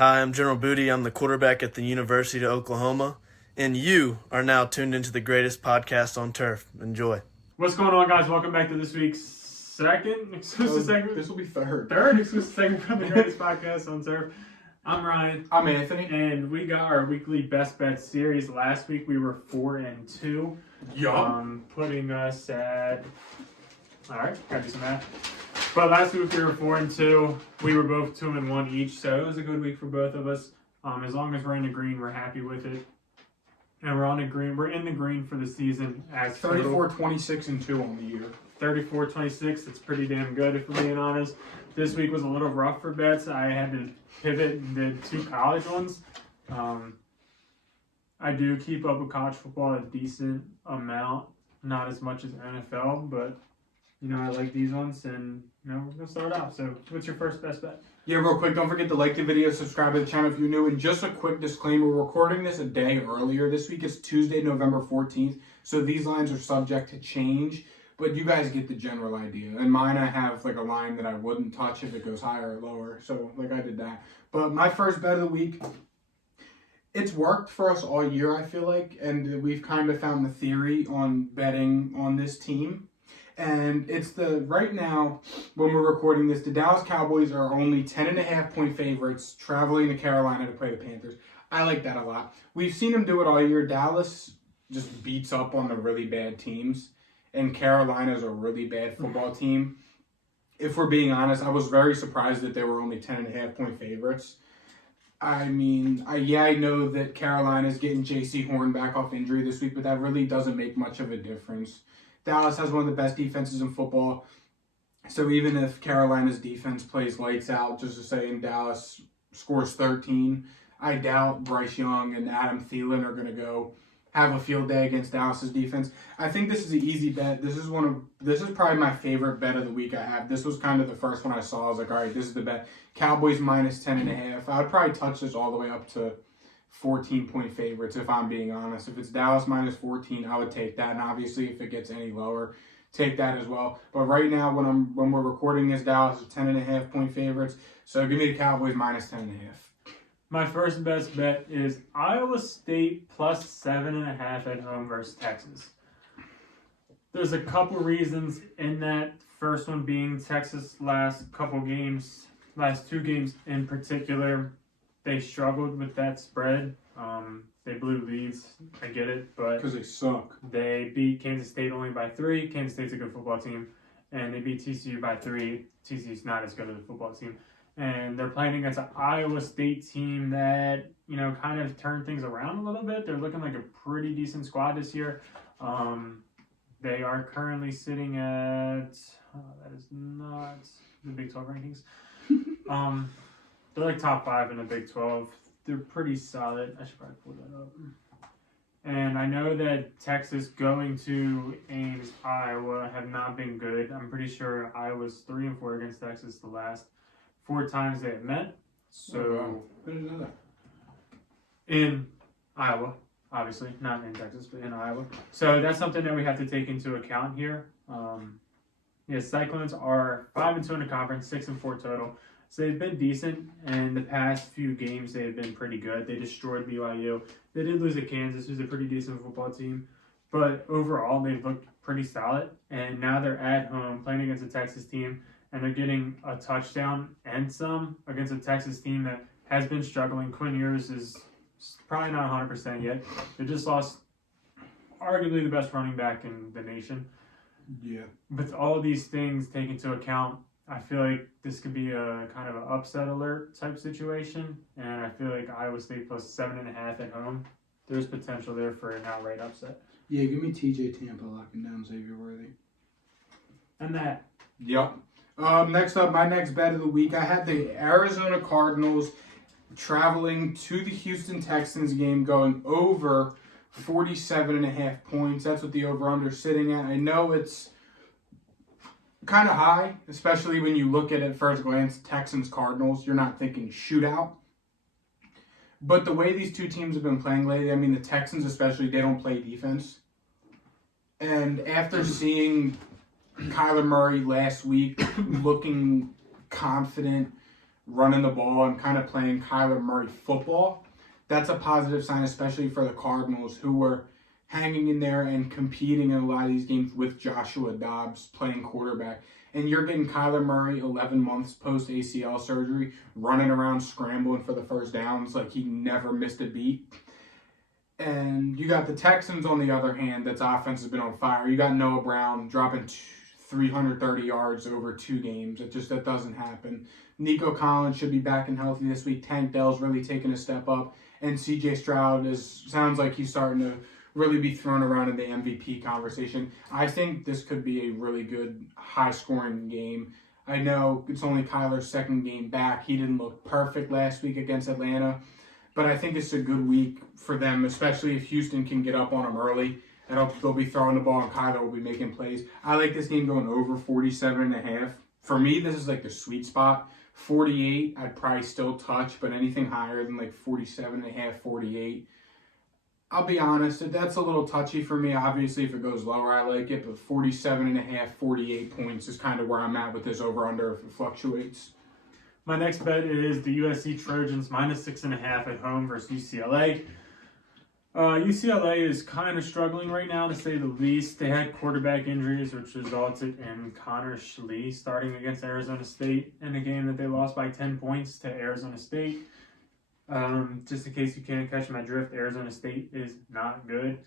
Hi, I'm General Booty. I'm the quarterback at the University of Oklahoma, and you are now tuned into the greatest podcast on turf. Enjoy. What's going on, guys? Welcome back to this week's second exclusive segment. This will be third. Third exclusive segment from the greatest podcast on turf. I'm Ryan. I'm Anthony. And we got our weekly best bet series. Last week we were 4-2. Putting us at... Alright, gotta do some math. But last week we were 4-2. We were both 2-1 each, so it was a good week for both of us. As long as we're in the green, we're happy with it. And we're on the green. We're in the green for the season as 34-26-2 on the year. 34-26. It's pretty damn good, if we're being honest. This week was a little rough for bets. I had to pivot and did 2 college ones. I do keep up with college football a decent amount, not as much as NFL, but I like these ones, and we're gonna start off. So, what's your first best bet? Yeah, real quick, don't forget to like the video, subscribe to the channel if you're new, and just a quick disclaimer, we're recording this a day earlier this week. It's Tuesday, November 14th, so these lines are subject to change, but you guys get the general idea. And mine, I have like a line that I wouldn't touch if it goes higher or lower, so like I did that. But my first bet of the week, it's worked for us all year, I feel like, and we've kind of found the theory on betting on this team. And it's right now, when we're recording this, the Dallas Cowboys are only 10.5-point favorites traveling to Carolina to play the Panthers. I like that a lot. We've seen them do it all year. Dallas just beats up on the really bad teams, and Carolina's a really bad football team. If we're being honest, I was very surprised that they were only 10.5-point favorites. I mean, I know that Carolina's getting J.C. Horn back off injury this week, but that really doesn't make much of a difference. Dallas has one of the best defenses in football. So even if Carolina's defense plays lights out, just to say, and Dallas scores 13, I doubt Bryce Young and Adam Thielen are going to go have a field day against Dallas's defense. I think this is an easy bet. This is probably my favorite bet of the week I have. This was kind of the first one I saw. I was like, all right, this is the bet. Cowboys minus 10.5. I would probably touch this all the way up to 14-point favorites, if I'm being honest. If it's Dallas minus 14, I would take that. And obviously, if it gets any lower, take that as well. But right now, when we're recording this, Dallas is 10.5-point favorites. So give me the Cowboys minus 10.5. My first best bet is Iowa State plus 7.5 at home versus Texas. There's a couple reasons in that. First one being Texas last 2 games in particular, they struggled with that spread. They blew leads. I get it, but because they suck. They beat Kansas State only by 3. Kansas State's a good football team, and they beat TCU by 3. TCU's not as good of a football team, and they're playing against an Iowa State team that kind of turned things around a little bit. They're looking like a pretty decent squad this year. They are currently sitting at that is not the Big 12 rankings. They're like top 5 in the Big 12. They're pretty solid. I should probably pull that up. And I know that Texas going to Ames, Iowa, have not been good. I'm pretty sure Iowa's 3-4 against Texas the last 4 times they have met. So I didn't know that. In Iowa, obviously, not in Texas, but in Iowa. So that's something that we have to take into account here. Cyclones are 5-2 in the conference, 6-4 total. So they've been decent, and the past few games they've been pretty good. They destroyed BYU. They did lose to Kansas, who's a pretty decent football team. But overall, they've looked pretty solid. And now they're at home playing against a Texas team, and they're getting a touchdown and some against a Texas team that has been struggling. Quinn Ewers is probably not 100% yet. They just lost arguably the best running back in the nation. Yeah. With all these things taken into account, I feel like this could be a kind of an upset alert type situation, and I feel like Iowa State plus 7.5 at home. There's potential there for an outright upset. Yeah, give me TJ Tampa locking down Xavier Worthy. And that. Yep. Next up, my next bet of the week, I had the Arizona Cardinals traveling to the Houston Texans game, going over 47.5 points. That's what the over-under is sitting at. I know it's kind of high, especially when you look at it first glance, Texans-Cardinals. You're not thinking shootout. But the way these two teams have been playing lately, I mean, the Texans especially, they don't play defense. And after seeing Kyler Murray last week looking confident, running the ball and kind of playing Kyler Murray football. That's a positive sign, especially for the Cardinals, who were hanging in there and competing in a lot of these games with Joshua Dobbs playing quarterback. And you're getting Kyler Murray 11 months post ACL surgery, running around scrambling for the first downs like he never missed a beat. And you got the Texans, on the other hand, that's offense has been on fire. You got Noah Brown dropping 330 yards over 2 games. That doesn't happen. Nico Collins should be back and healthy this week. Tank Dell's really taking a step up. And CJ Stroud sounds like he's starting to really be thrown around in the MVP conversation. I think this could be a really good, high-scoring game. I know it's only Kyler's second game back. He didn't look perfect last week against Atlanta. But I think it's a good week for them, especially if Houston can get up on them early. And they'll be throwing the ball, and Kyler will be making plays. I like this game going over 47.5. For me, this is like the sweet spot. 48, I'd probably still touch, but anything higher than like 47.5, 48. I'll be honest, that's a little touchy for me. Obviously, if it goes lower, I like it. But 47.5, 48 points is kind of where I'm at with this over-under if it fluctuates. My next bet is the USC Trojans -6.5 at home versus UCLA. UCLA is kind of struggling right now, to say the least. They had quarterback injuries, which resulted in Connor Schlee starting against Arizona State in a game that they lost by 10 points to Arizona State. Just in case you can't catch my drift, Arizona State is not good.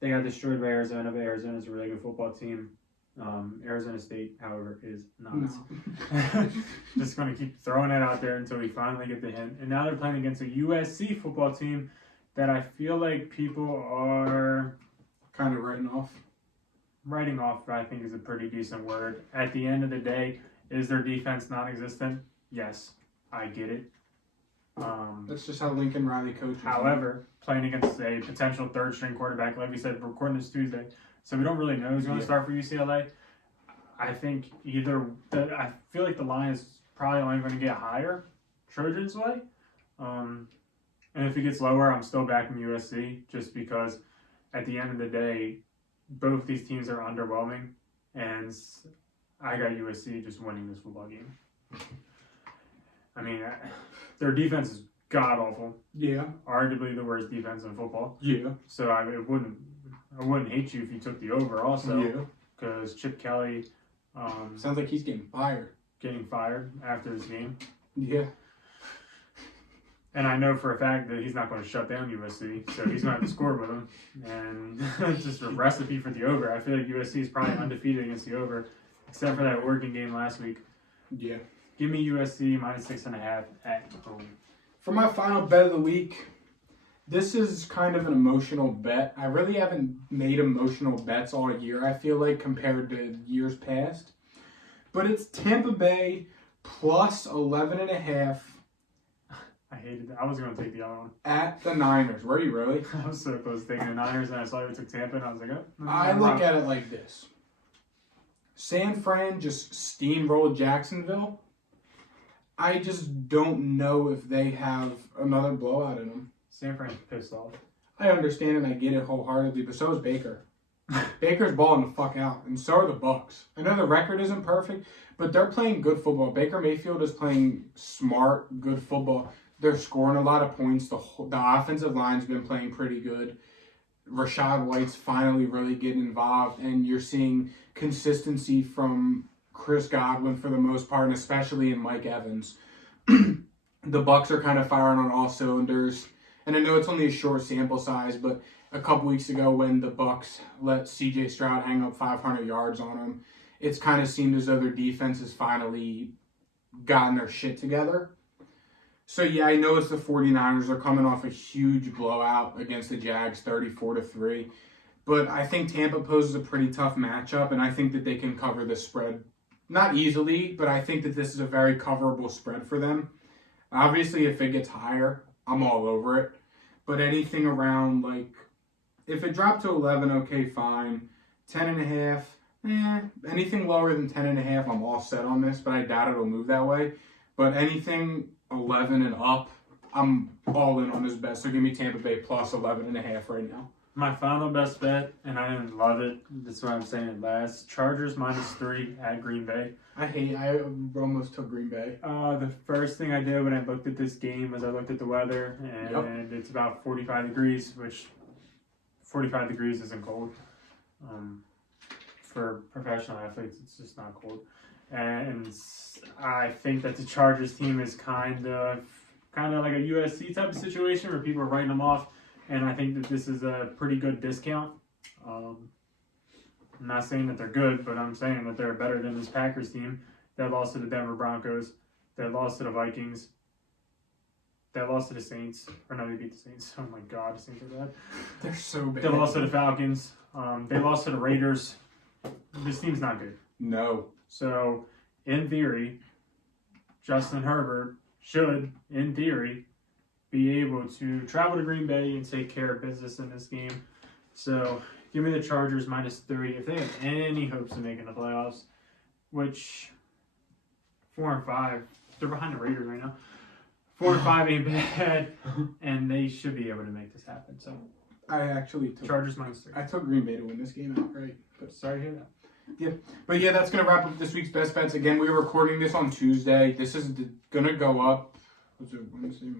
They got destroyed by Arizona, but Arizona's a really good football team. Arizona State, however, is not. No. Just going to keep throwing it out there until we finally get the hint. And now they're playing against a USC football team that I feel like people are kind of writing off. Writing off, I think, is a pretty decent word. At the end of the day, is their defense non-existent? Yes, I get it. That's just how Lincoln Riley coaches. However, playing against a potential third-string quarterback, like we said, we're recording this Tuesday, so we don't really know who's going to start for UCLA. I think I feel like the line is probably only going to get higher Trojans' way. And if it gets lower, I'm still backing USC just because at the end of the day, both these teams are underwhelming, and I got USC just winning this football game. I mean, their defense is god-awful. Yeah. Arguably the worst defense in football. Yeah. So I wouldn't hate you if you took the over also. Yeah. Because Chip Kelly... sounds like he's getting fired. Getting fired after this game. Yeah. And I know for a fact that he's not going to shut down USC, so he's going to have to score with them. And it's just a recipe for the over. I feel like USC is probably undefeated against the over, except for that Oregon game last week. Yeah. Give me USC -6.5 at home. For my final bet of the week, this is kind of an emotional bet. I really haven't made emotional bets all year, I feel like, compared to years past. But it's Tampa Bay plus 11.5. I hated that. I was going to take the other one. At the Niners. Were you really? I was so close to taking the Niners, and I saw you took Tampa, and I was like, oh. I look at it like this. San Fran just steamrolled Jacksonville. I just don't know if they have another blowout in them. San Fran's pissed off. I understand and I get it wholeheartedly, but so is Baker. Baker's balling the fuck out, and so are the Bucs. I know the record isn't perfect, but they're playing good football. Baker Mayfield is playing smart, good football. They're scoring a lot of points. The offensive line's been playing pretty good. Rashad White's finally really getting involved, and you're seeing consistency from Chris Godwin for the most part, and especially in Mike Evans. The Bucs are kind of firing on all cylinders, and I know it's only a short sample size, but a couple weeks ago when the Bucs let C.J. Stroud hang up 500 yards on them, it's kind of seemed as though their defense has finally gotten their shit together. So yeah, I know it's the 49ers. They're coming off a huge blowout against the Jags, 34-3. But I think Tampa poses a pretty tough matchup, and I think that they can cover the spread. Not easily, but I think that this is a very coverable spread for them. Obviously, if it gets higher, I'm all over it. But anything around, like, if it dropped to 11, okay, fine. 10.5, anything lower than 10.5, I'm all set on this, but I doubt it'll move that way. But anything 11 and up, I'm all in on this bet. So give me Tampa Bay plus 11.5 right now. My final best bet, and I didn't love it. That's why I'm saying it last. Chargers -3 at Green Bay. I almost took Green Bay. The first thing I did when I looked at this game was I looked at the weather, and It's about 45 degrees, which 45 degrees isn't cold. For professional athletes, it's just not cold. And I think that the Chargers team is kind of like a USC type of situation where people are writing them off, and I think that this is a pretty good discount. I'm not saying that they're good, but I'm saying that they're better than this Packers team that lost to the Denver Broncos, that lost to the Vikings, that lost to the Saints. Or no, they beat the Saints. Oh my God, the Saints are bad. They're so bad. They lost to the Falcons. They lost to the Raiders. This team's not good. No. So, in theory, Justin Herbert should, in theory, be able to travel to Green Bay and take care of business in this game. So, give me the Chargers -3. If they have any hopes of making the playoffs, which 4 and 5, they're behind the Raiders right now. 4 and 5 ain't bad, and they should be able to make this happen. So, I actually took Chargers -3. I took Green Bay to win this game outright. But sorry to hear that. But yeah, that's going to wrap up this week's Best Bets. Again, we were recording this on Tuesday. This is going to go up. What's it, Wednesday,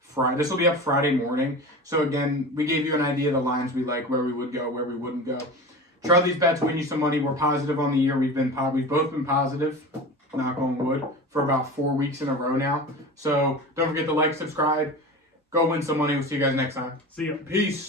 Friday. This will be up Friday morning. So again, we gave you an idea of the lines we like, where we would go, where we wouldn't go. Charlie's Bets win you some money. We're positive on the year. We've both been positive, knock on wood, for about 4 weeks in a row now. So don't forget to like, subscribe, go win some money. We'll see you guys next time. See ya. Peace.